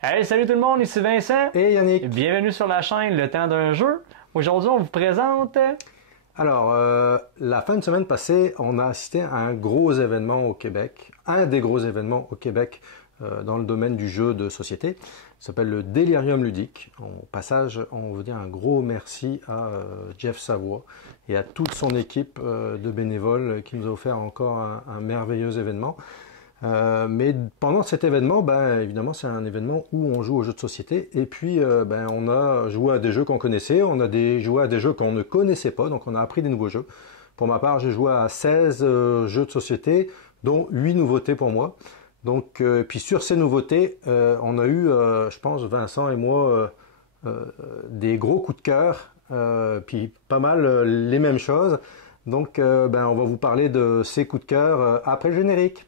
Hey, salut tout le monde, ici Vincent. Et Yannick. Bienvenue sur la chaîne Le Temps d'un jeu. Aujourd'hui, on vous présente... Alors, la fin de semaine passée, on a assisté à un gros événement au Québec, un des gros événements au Québec dans le domaine du jeu de société. Ça s'appelle le Delirium Ludique. Au passage, on veut dire un gros merci à Jeff Savoie et à toute son équipe de bénévoles qui nous a offert encore un merveilleux événement. Mais pendant cet événement, évidemment, c'est un événement où on joue aux jeux de société. Et puis, on a joué à des jeux qu'on connaissait, on a joué à des jeux qu'on ne connaissait pas, donc on a appris des nouveaux jeux. Pour ma part, j'ai joué à 16 jeux de société, dont 8 nouveautés pour moi. Donc, puis sur ces nouveautés, on a eu, je pense, Vincent et moi, des gros coups de cœur, puis pas mal les mêmes choses. Donc, on va vous parler de ces coups de cœur après le générique.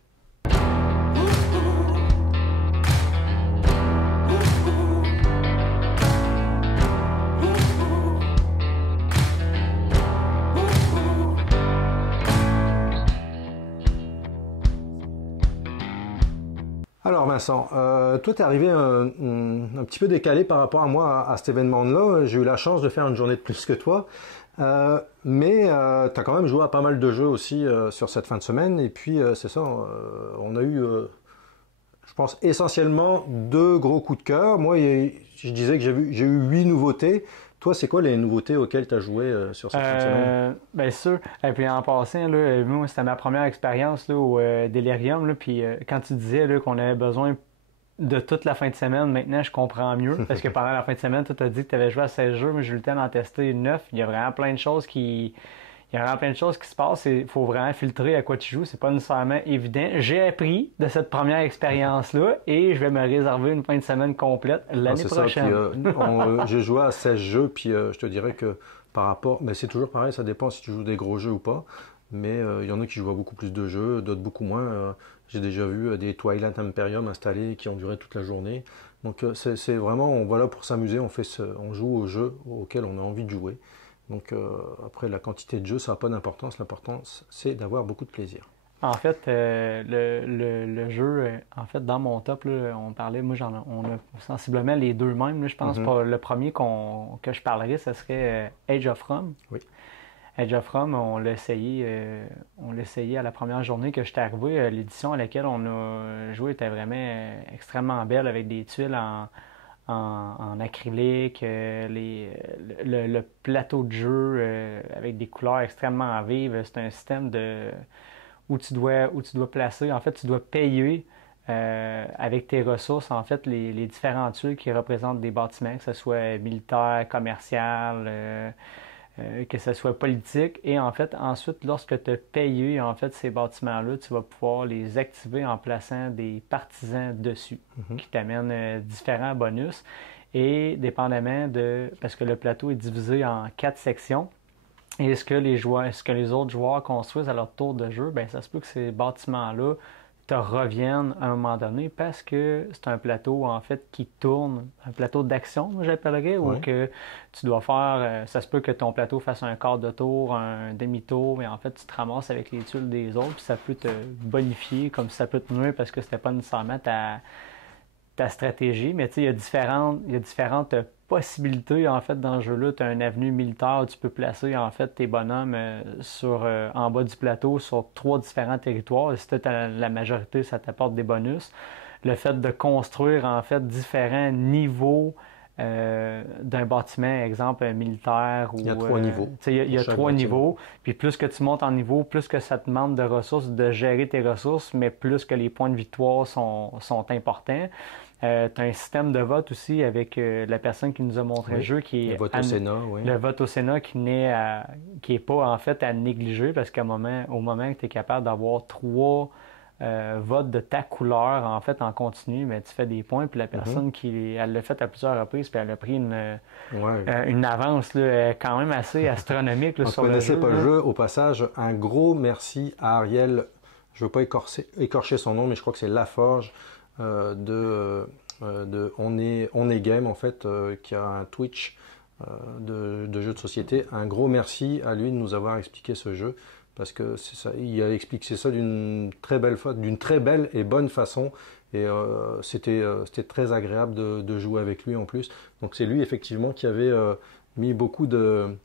Alors Vincent, toi t'es arrivé un petit peu décalé par rapport à moi à cet événement-là. J'ai eu la chance de faire une journée de plus que toi, mais t'as quand même joué à pas mal de jeux aussi sur cette fin de semaine. Et puis c'est ça, on a eu, je pense essentiellement deux gros coups de cœur. Moi, je disais que j'ai eu 8 nouveautés. Toi, c'est quoi les nouveautés auxquelles tu as joué sur cette fin de semaine? Bien sûr. Et puis en passant, là, moi, c'était ma première expérience là, au Delirium. Là, puis quand tu disais là, qu'on avait besoin de toute la fin de semaine, maintenant, je comprends mieux. Parce que pendant la fin de semaine, tu as dit que tu avais joué à 16 jeux, mais j'ai eu le temps d'en tester 9. Il y a vraiment plein de choses qui... Il y a vraiment plein de choses qui se passent et il faut vraiment filtrer à quoi tu joues. C'est pas nécessairement évident. J'ai appris de cette première expérience-là et je vais me réserver une fin de semaine complète l'année prochaine. J'ai joué à 16 jeux, puis je te dirais que par rapport... Mais c'est toujours pareil, ça dépend si tu joues des gros jeux ou pas. Mais il y en a qui jouent à beaucoup plus de jeux, d'autres beaucoup moins. J'ai déjà vu des Twilight Imperium installés qui ont duré toute la journée. Donc c'est vraiment, on va là pour s'amuser, on joue aux jeux auxquels on a envie de jouer. Donc après, la quantité de jeux, ça n'a pas d'importance. L'importance, c'est d'avoir beaucoup de plaisir. En fait, le jeu, en fait, dans mon top, là, on parlait, moi, on a sensiblement les deux mêmes. Là, je pense pas le premier que je parlerais, ce serait Age of Rome. Oui. Age of Rome, on l'a essayé à la première journée que j'étais arrivé. L'édition à laquelle on a joué était vraiment extrêmement belle avec des tuiles en acrylique, le plateau de jeu avec des couleurs extrêmement vives. C'est un système où tu dois placer. En fait, tu dois payer avec tes ressources, en fait, les différentes tuiles qui représentent des bâtiments, que ce soit militaire, commercial, que ce soit politique. Et en fait, ensuite, lorsque tu as payé en fait, ces bâtiments-là, tu vas pouvoir les activer en plaçant des partisans dessus qui t'amènent différents bonus. Et dépendamment parce que le plateau est divisé en 4 sections, et ce que les autres joueurs construisent à leur tour de jeu, ça se peut que ces bâtiments-là te reviennent à un moment donné parce que c'est un plateau en fait qui tourne, un plateau d'action, j'appellerais, où que tu dois faire, ça se peut que ton plateau fasse un quart de tour, un demi-tour, et en fait tu te ramasses avec les tuiles des autres, puis ça peut te bonifier comme ça peut te nuire parce que c'était pas nécessairement ta stratégie, mais tu sais, il y a différentes possibilités en fait dans ce jeu-là. Tu as un avenue militaire où tu peux placer en fait tes bonhommes en bas du plateau sur 3 différents territoires. Et si tu as la majorité, ça t'apporte des bonus. Le fait de construire en fait différents niveaux d'un bâtiment, exemple militaire. Il y a 3 niveaux. Il y a 3 niveaux. Puis plus que tu montes en niveau, plus que ça te demande de ressources, de gérer tes ressources, mais plus que les points de victoire sont importants. Tu as un système de vote aussi avec la personne qui nous a montré le jeu, qui est le vote au Sénat, le vote au Sénat qui est pas en fait à négliger parce qu'au moment que tu es capable d'avoir 3 votes de ta couleur en fait en continu, mais tu fais des points, puis la personne elle l'a fait à plusieurs reprises, puis elle a pris une avance là, quand même assez astronomique là, sur le jeu. On ne connaissait pas le jeu. Au passage, un gros merci à Ariel, je ne veux pas écorcher son nom, mais je crois que c'est Laforge de On est Game en fait, qui a un Twitch de jeux de société. Un gros merci à lui de nous avoir expliqué ce jeu, parce que il a expliqué ça d'une très belle et bonne façon, Et c'était très agréable de jouer avec lui en plus. Donc c'est lui effectivement qui avait mis beaucoup de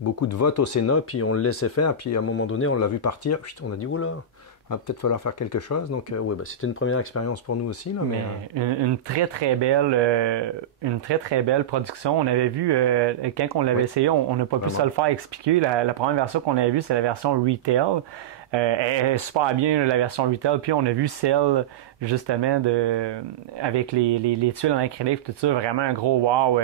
votes au Sénat, puis on le laissait faire, puis à un moment donné on l'a vu partir, on a dit oula, va peut-être falloir faire quelque chose. Donc ouais, c'était une première expérience pour nous aussi. Là, mais une très très belle production. On avait vu, quand on l'avait essayé, on n'a pas pu se le faire expliquer. La première version qu'on avait vue, c'est la version retail. Elle est super bien, la version retail. Puis on a vu celle, justement, avec les tuiles en acrylique, tout ça, vraiment un gros wow.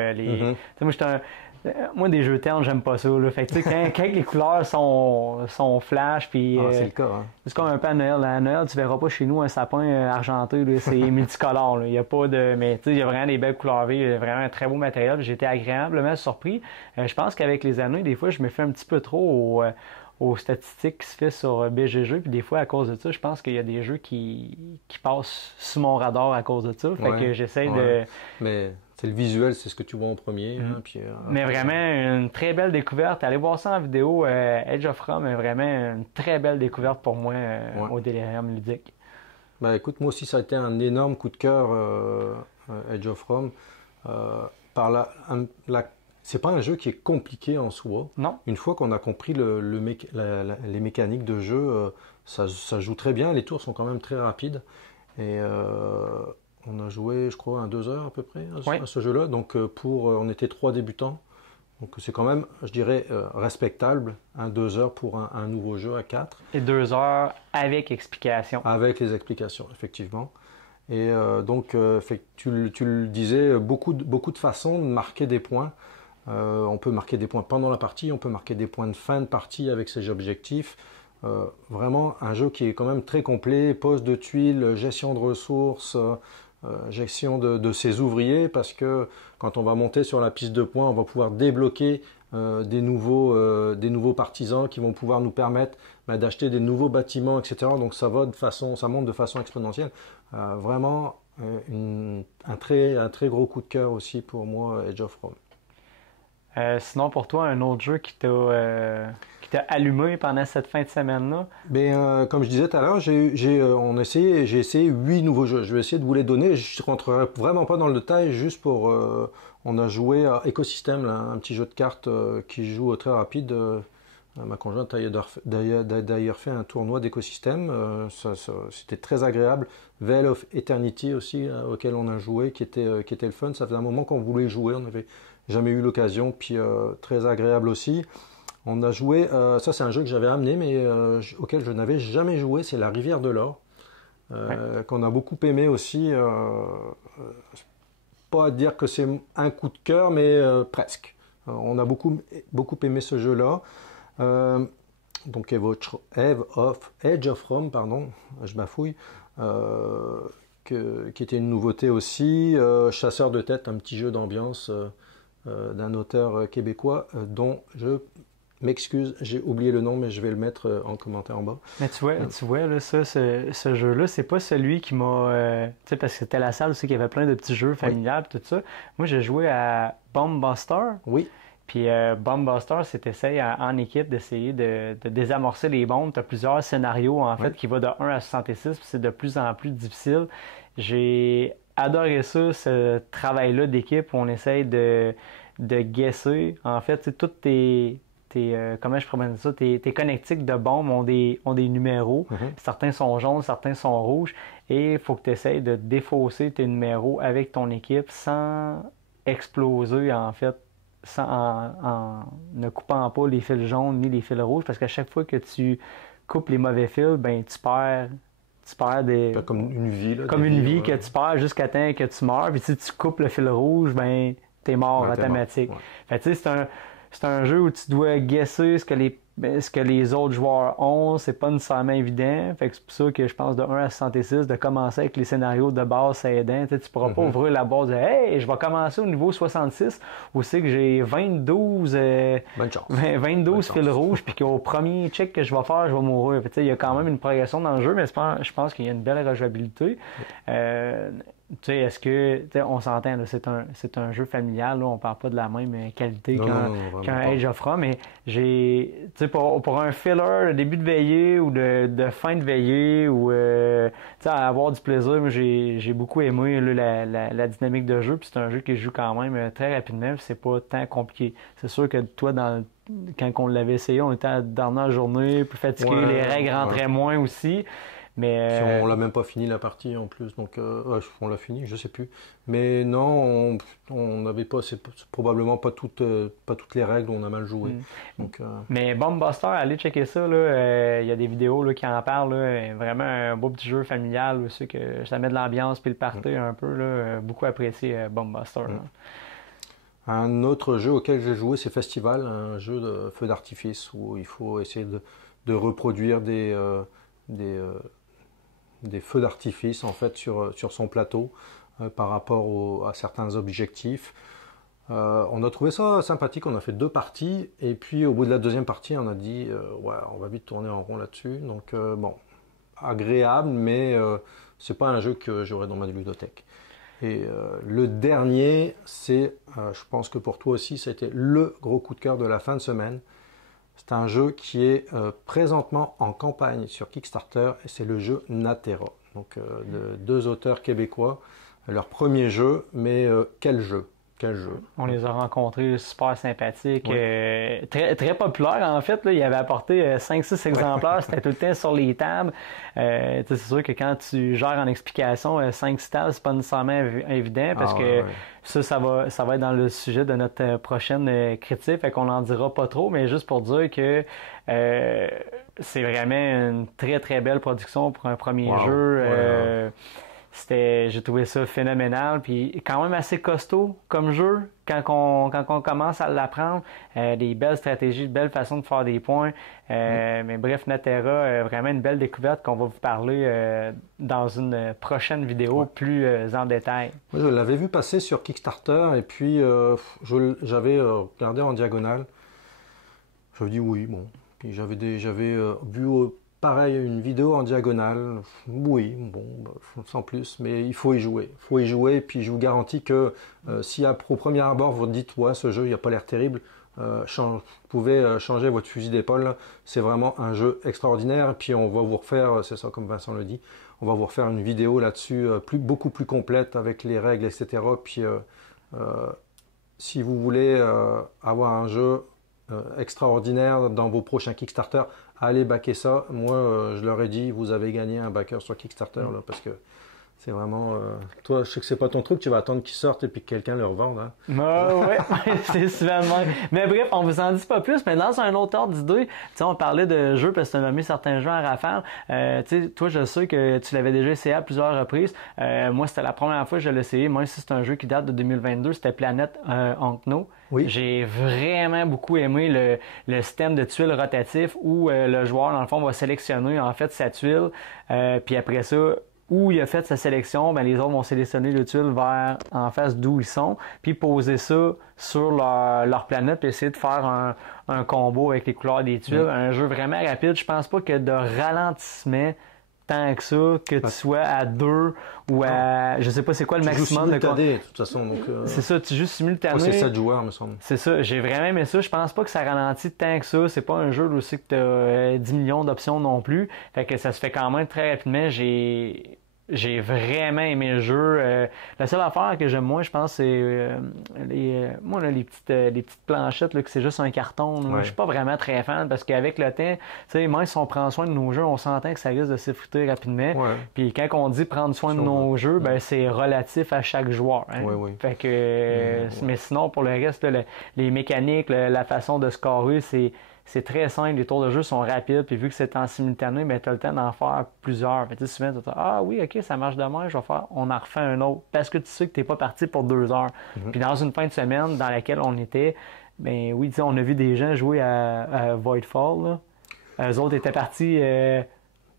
Moi, des jeux ternes, j'aime pas ça. Là. Fait que, tu sais, quand les couleurs sont flash, puis c'est le cas. Hein. C'est comme un peu à Noël. À Noël, tu verras pas chez nous un sapin argenté. Là, c'est multicolore. Il y a pas de, mais tu sais, il y a vraiment des belles couleurs vives. Il y a vraiment un très beau matériel. J'ai été agréablement surpris. Je pense qu'avec les années, des fois, je me fais un petit peu trop aux statistiques qui se fait sur BGG, puis des fois, à cause de ça, je pense qu'il y a des jeux qui passent sous mon radar à cause de ça. Fait que j'essaie de... Mais c'est le visuel, c'est ce que tu vois en premier. Hein, puis, mais vraiment, une très belle découverte. Allez voir ça en vidéo. Edge of Rome est vraiment une très belle découverte pour moi au Delirium ludique. Ben, écoute, moi aussi, ça a été un énorme coup de cœur, Edge of Rome. C'est pas un jeu qui est compliqué en soi. Non. Une fois qu'on a compris les mécaniques de jeu, ça joue très bien. Les tours sont quand même très rapides. Et on a joué, je crois, 2 heures à peu près à ce jeu-là. Donc, on était 3 débutants. Donc, c'est quand même, je dirais, respectable. 2 heures pour un nouveau jeu à 4. Et 2 heures avec explication. Avec les explications, effectivement. Et donc, tu le disais, beaucoup de façons de marquer des points. On peut marquer des points pendant la partie, on peut marquer des points de fin de partie avec ses objectifs. Vraiment un jeu qui est quand même très complet, pose de tuiles, gestion de ressources, gestion de ses ouvriers, parce que quand on va monter sur la piste de points, on va pouvoir débloquer des nouveaux partisans qui vont pouvoir nous permettre d'acheter des nouveaux bâtiments, etc. Donc ça monte de façon exponentielle. Vraiment un très gros coup de cœur aussi pour moi, Edge of Rome. Sinon, pour toi, un autre jeu qui t'a allumé pendant cette fin de semaine-là? Comme je disais tout à l'heure, j'ai essayé 8 nouveaux jeux. Je vais essayer de vous les donner. Je ne rentrerai vraiment pas dans le détail, juste pour... on a joué à Ecosystem, là, un petit jeu de cartes qui joue très rapide. Ma conjointe a d'ailleurs fait un tournoi d'Ecosystem. C'était très agréable. Veil of Eternity aussi, auquel on a joué, qui était le fun. Ça faisait un moment qu'on voulait jouer. On n'avait jamais eu l'occasion, puis très agréable aussi. On a joué, ça c'est un jeu que j'avais amené, mais auquel je n'avais jamais joué, c'est La Rivière de l'Or, qu'on a beaucoup aimé aussi. Pas à dire que c'est un coup de cœur, mais presque. On a beaucoup aimé ce jeu-là. Donc Edge of Rome, pardon, je bafouille, qui était une nouveauté aussi. Chasseur de tête, un petit jeu d'ambiance d'un auteur québécois dont je m'excuse, j'ai oublié le nom, mais je vais le mettre en commentaire en bas. Mais tu vois là, ce jeu-là, c'est pas celui qui m'a... tu sais, parce que c'était la salle aussi qui avait plein de petits jeux familiales et tout ça. Moi, j'ai joué à Bomb Buster. Oui. Puis Bomb Buster, c'est essayé en équipe d'essayer de désamorcer les bombes. Tu as plusieurs scénarios, en fait, qui vont de 1 à 66, puis c'est de plus en plus difficile. J'ai adoré ça, ce travail-là d'équipe où on essaye de guesser. En fait, toutes comment je pourrais dire ça? Tes connectiques de bombes ont des numéros. Certains sont jaunes, certains sont rouges. Et il faut que tu essayes de défausser tes numéros avec ton équipe sans exploser, en fait, en ne coupant pas les fils jaunes ni les fils rouges. Parce qu'à chaque fois que tu coupes les mauvais fils, ben tu perds comme une vie. Là, comme une vie que tu perds jusqu'à temps que tu meurs. Puis si tu coupes le fil rouge, ben t'es mort automatique. Fait tu sais, c'est un jeu où tu dois guesser ce que les autres joueurs ont. C'est pas nécessairement évident. Fait que c'est pour ça que je pense de 1 à 66, de commencer avec les scénarios de base, c'est aidant. Tu pourras pas ouvrir la base de hey, je vais commencer au niveau 66 où c'est que j'ai 22 fils rouges puis qu'au premier check que je vais faire, je vais mourir. Il y a quand même une progression dans le jeu, mais je pense qu'il y a une belle rejouabilité. tu sais, est-ce que, tu sais, on s'entend, là, c'est un jeu familial, là, on parle pas de la même qualité Non, non, non, vraiment qu'un pas. Age of Ra, mais tu sais, pour un filler, le début de veillée ou de fin de veillée ou, tu sais, à avoir du plaisir, moi, j'ai beaucoup aimé là, la dynamique de jeu, puis c'est un jeu qui joue quand même très rapidement, puis c'est pas tant compliqué. C'est sûr que toi, quand on l'avait essayé, on était à la dernière journée, plus fatigué, les Ouais, règles ouais. rentraient moins aussi, mais Puis on l'a même pas fini la partie en plus, donc ouais, on l'a fini, je sais plus. Mais non, on n'avait pas, c'est probablement pas toutes les règles, on a mal joué. hmm. Donc Mais Bomb Buster, allez checker ça, là. Il y a des vidéos là, qui en parlent. Là. Vraiment un beau petit jeu familial aussi, que ça met de l'ambiance puis le party un peu. Là. Beaucoup apprécié Bomb Buster. Là. un autre jeu auquel j'ai joué, c'est Festival, un jeu de feu d'artifice où il faut essayer de reproduire des, euh, des feux d'artifice en fait sur son plateau par rapport à certains objectifs. On a trouvé ça sympathique, on a fait deux parties et puis au bout de la deuxième partie on a dit ouais on va vite tourner en rond là-dessus. Donc bon, agréable mais c'est pas un jeu que j'aurais dans ma ludothèque. Et le dernier, c'est, je pense que pour toi aussi, ça a été le gros coup de cœur de la fin de semaine. C'est un jeu qui est présentement en campagne sur Kickstarter et c'est le jeu Natera. Donc de deux auteurs québécois, leur premier jeu, mais quel jeu, quel jeu. On les a rencontrés super sympathiques, Oui. très, très populaires en fait. Là, ils avaient apporté 5-6 exemplaires, c'était tout le temps sur les tables. C'est sûr que quand tu gères en explication 5-6 tables, c'est pas nécessairement évident parce Ah que ouais, ouais. ça va être dans le sujet de notre prochaine critique, fait qu'on n'en dira pas trop, mais juste pour dire que c'est vraiment une très très belle production pour un premier Wow. jeu. Ouais, ouais. J'ai trouvé ça phénoménal, puis quand même assez costaud comme jeu quand on commence à l'apprendre. Des belles stratégies, de belles façons de faire des points. Mm. Mais bref, Natera, vraiment une belle découverte qu'on va vous parler dans une prochaine vidéo Ouais. plus en détail. Moi, je l'avais vu passer sur Kickstarter et puis j'avais regardé en diagonale. J'avais dit oui, bon. Puis j'avais vu pareil une vidéo en diagonale. Oui, bon, bah, sans plus, mais il faut y jouer. Il faut y jouer, puis je vous garantis que si au premier abord vous dites ouais, ce jeu il n'a pas l'air terrible, vous pouvez changer votre fusil d'épaule. Là. C'est vraiment un jeu extraordinaire. Puis on va vous refaire, c'est ça comme Vincent le dit, on va vous refaire une vidéo là-dessus, beaucoup plus complète avec les règles, etc. Puis euh, si vous voulez avoir un jeu extraordinaire dans vos prochains Kickstarter, allez backer ça. Moi, je leur ai dit, vous avez gagné un backer sur Kickstarter là, parce que c'est vraiment. Toi, je sais que c'est pas ton truc, tu vas attendre qu'il sorte et puis que quelqu'un le revende. Hein. Ouais, c'est souvent le même. Mais bref, on vous en dit pas plus, mais dans un autre ordre d'idée, tu sais, on parlait de jeux parce que tu as nommé certains jeux en rafale. Tu sais, toi, je sais que tu l'avais déjà essayé à plusieurs reprises. Moi, c'était la première fois que je l'ai essayé. Moi, si c'est un jeu qui date de 2022, c'était Planète Ankno. Oui. J'ai vraiment beaucoup aimé le système de tuiles rotatif où le joueur, dans le fond, va sélectionner en fait sa tuile. Puis après ça, où il a fait sa sélection, ben les autres vont sélectionner le tuile vers en face d'où ils sont, puis poser ça sur leur planète, puis essayer de faire un combo avec les couleurs des tuiles. Un jeu vraiment rapide. Je pense pas que de ralentissement tant que ça, que tu sois à 2 ou à... Je sais pas c'est quoi le Tu joues maximum de... simultané, de toute façon. Donc, C'est ça, tu joues simultané. c'est 7 joueurs, me semble. C'est ça, j'ai vraiment aimé ça. Je pense pas que ça ralentit tant que ça. C'est pas un jeu aussi que tu as 10 millions d'options non plus. Fait que ça se fait quand même très rapidement. J'ai vraiment aimé le jeu. La seule affaire que j'aime moins, je pense, c'est moi là, les petites planchettes là, que c'est juste un carton. Là. Ouais. Je suis pas vraiment très fan parce qu'avec le temps, tu sais, même si on prend soin de nos jeux, on s'entend que ça risque de s'effriter rapidement. Ouais. Puis quand on dit prendre soin de Si on nos veut. jeux, ben c'est relatif à chaque joueur. Hein. Ouais, ouais. Fait que, Ouais. mais sinon pour le reste, là, les mécaniques, la façon de scorer, c'est très simple, les tours de jeu sont rapides, puis vu que c'est en simultané, ben, tu as le temps d'en faire plusieurs. Fait, souvent, tu ah oui, ok, ça marche demain, on en refait un autre, parce que tu sais que tu n'es pas parti pour 2 heures. Puis dans une fin de semaine dans laquelle on était, ben oui, on a vu des gens jouer à Voidfall. Là. Eux autres étaient partis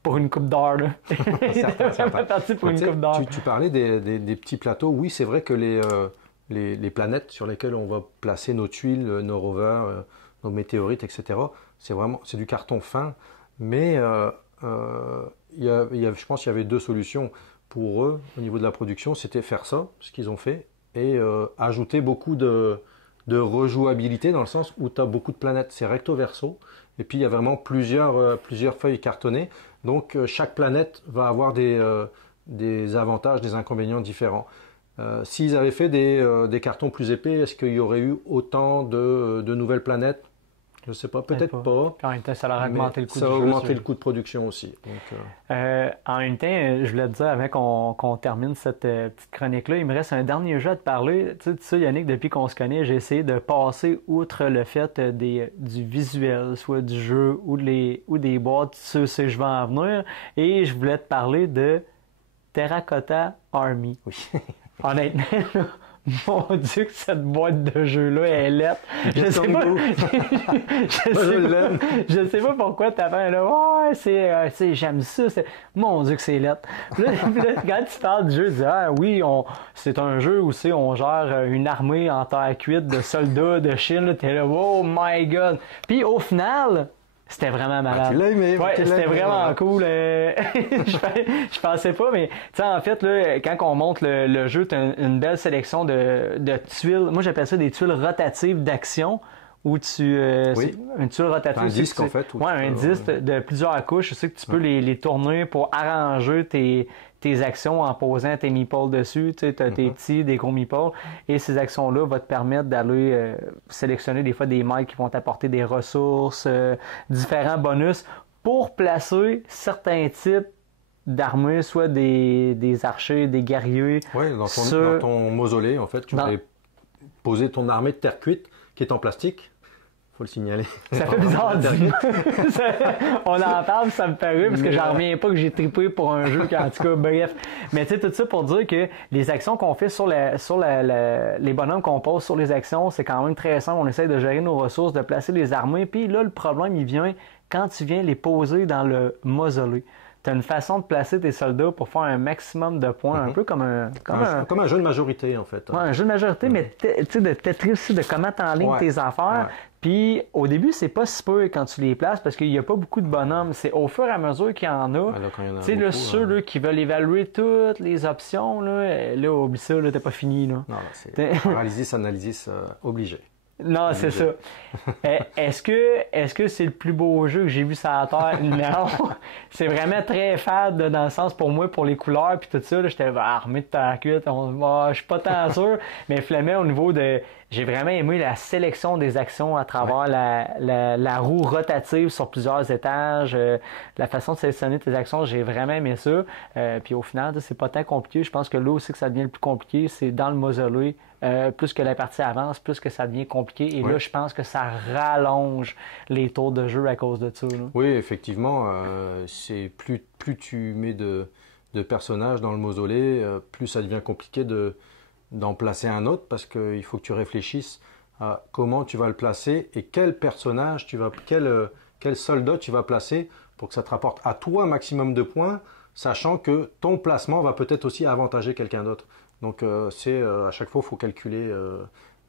pour une coupe d'heure. Ils étaient vraiment partis pour une coupe d'heure. Tu parlais des petits plateaux. Oui, c'est vrai que les planètes sur lesquelles on va placer nos tuiles, nos rovers, nos météorites, etc., c'est du carton fin. Mais je pense qu'il y avait deux solutions. pour eux, au niveau de la production, c'était faire ça, ce qu'ils ont fait, et ajouter beaucoup de rejouabilité dans le sens où tu as beaucoup de planètes, c'est recto verso, et puis il y a vraiment plusieurs feuilles cartonnées, donc chaque planète va avoir des avantages, des inconvénients différents. S'ils avaient fait des cartons plus épais, est-ce qu'il y aurait eu autant de nouvelles planètes? Je ne sais pas, peut-être pas. En même temps, ça leur a augmenté le coût ça du a jeu. augmenté le coût de production aussi. Donc, en même temps, je voulais te dire, avant qu'on termine cette petite chronique-là, il me reste un dernier jeu à te parler. Tu sais, Yannick, depuis qu'on se connaît, j'ai essayé de passer outre le fait du visuel, soit du jeu ou des boîtes, tu sais, je vais en venir. Et je voulais te parler de Terracotta Army. oui. Honnêtement, là, mon Dieu, que cette boîte de jeu-là est lettre. Je sais pas pourquoi t'as fait là. Ouais, j'aime ça. Mon Dieu, que c'est lettre. Là, quand tu parles du jeu, tu dis, ah oui, c'est un jeu où on gère une armée en terre cuite de soldats de Chine. T'es là, oh my god. Puis au final, c'était vraiment malade. Tu l'as aimé. Ouais, c'était vraiment cool. Je pensais pas, mais tu sais, en fait, là, quand on monte le jeu, tu as une belle sélection de tuiles. Moi, j'appelle ça des tuiles rotatives d'action. Où oui. Une tuile rotative. Un disque, en fait. Oui, un disque de plusieurs couches. Je sais que tu peux les tourner pour arranger tes actions en posant tes meeples dessus. Tu sais, as tes petits, des gros meeples. Et ces actions-là vont te permettre d'aller sélectionner des fois des mecs qui vont t'apporter des ressources, différents bonus pour placer certains types d'armures, soit des archers, des guerriers. Oui, dans ton mausolée, en fait, tu vas poser ton armée de terre cuite qui est en plastique. Faut le signaler. Ça fait bizarre de dire. On en parle, ça me fait rire parce que j'en reviens pas que j'ai trippé pour un jeu en tout cas, bref. Mais tu sais, tout ça pour dire que les actions qu'on fait sur les bonhommes qu'on pose sur les actions, c'est quand même très simple. On essaie de gérer nos ressources, de placer les armées. Puis là, le problème, il vient quand tu viens les poser dans le mausolée. Tu as une façon de placer tes soldats pour faire un maximum de points, un peu comme un jeu de majorité, en fait. Ouais, un jeu de majorité, mais tu sais, de Tetris aussi, de comment t'enlignes tes affaires. Ouais. Puis au début, c'est pas si peu quand tu les places parce qu'il n'y a pas beaucoup de bonhommes. C'est au fur et à mesure qu'il y en a. Tu sais, là, ceux là, qui veulent évaluer toutes les options, là oublie ça, là, t'es pas fini. Là. Non, c'est paralysis, analysis obligé. Non, c'est ça. Est-ce que c'est le plus beau jeu que j'ai vu sur la Terre? Non. C'est vraiment très fade dans le sens pour moi, pour les couleurs puis tout ça. J'étais armé de terre cuite. Je suis pas tant sûr. Mais Flemmet, au niveau de... J'ai vraiment aimé la sélection des actions à travers la roue rotative sur plusieurs étages. La façon de sélectionner tes actions, j'ai vraiment aimé ça. Puis au final, c'est pas tant compliqué. Je pense que là aussi que ça devient le plus compliqué, c'est dans le mausolée. Plus que la partie avance, plus que ça devient compliqué. Et là, je pense que ça rallonge les tours de jeu à cause de ça. Là. Oui, effectivement. C'est plus tu mets de personnages dans le mausolée, plus ça devient compliqué d'en placer un autre parce qu'il faut que tu réfléchisses à comment tu vas le placer et quel personnage quel soldat tu vas placer pour que ça te rapporte à toi un maximum de points, sachant que ton placement va peut-être aussi avantager quelqu'un d'autre. Donc à chaque fois, il faut calculer.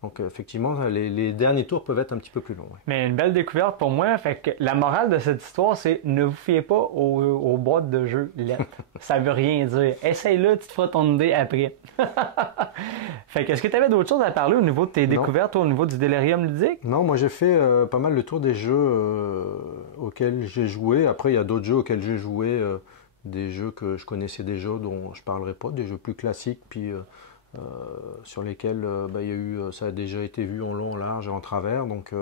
Donc effectivement, les derniers tours peuvent être un petit peu plus longs. Ouais. Mais une belle découverte pour moi. Fait que la morale de cette histoire, c'est ne vous fiez pas aux boîtes de jeux lettres. Ça veut rien dire. Essaye-le, tu te feras ton idée après. Fait que est-ce que tu avais d'autres choses à parler au niveau de tes découvertes, au niveau du Delirium ludique? Non, moi j'ai fait pas mal le tour des jeux auxquels j'ai joué. Après, il y a d'autres jeux auxquels j'ai joué, des jeux que je connaissais déjà, dont je parlerai pas, des jeux plus classiques, puis sur lesquels il y a eu, ça a déjà été vu en long, en large et en travers. Donc,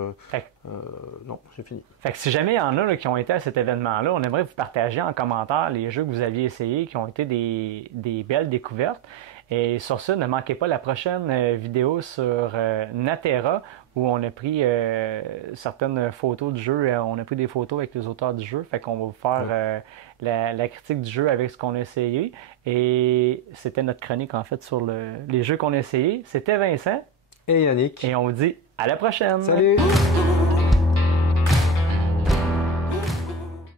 non, j'ai fini. Fait que si jamais il y en a là, qui ont été à cet événement-là, on aimerait vous partager en commentaire les jeux que vous aviez essayés, qui ont été des belles découvertes. Et sur ça, ne manquez pas la prochaine vidéo sur Natera, où on a pris certaines photos du jeu. On a pris des photos avec les auteurs du jeu. Fait qu'on va vous faire la critique du jeu avec ce qu'on a essayé. Et c'était notre chronique, en fait, sur les jeux qu'on a essayés. C'était Vincent. Et Yannick. Et on vous dit à la prochaine. Salut!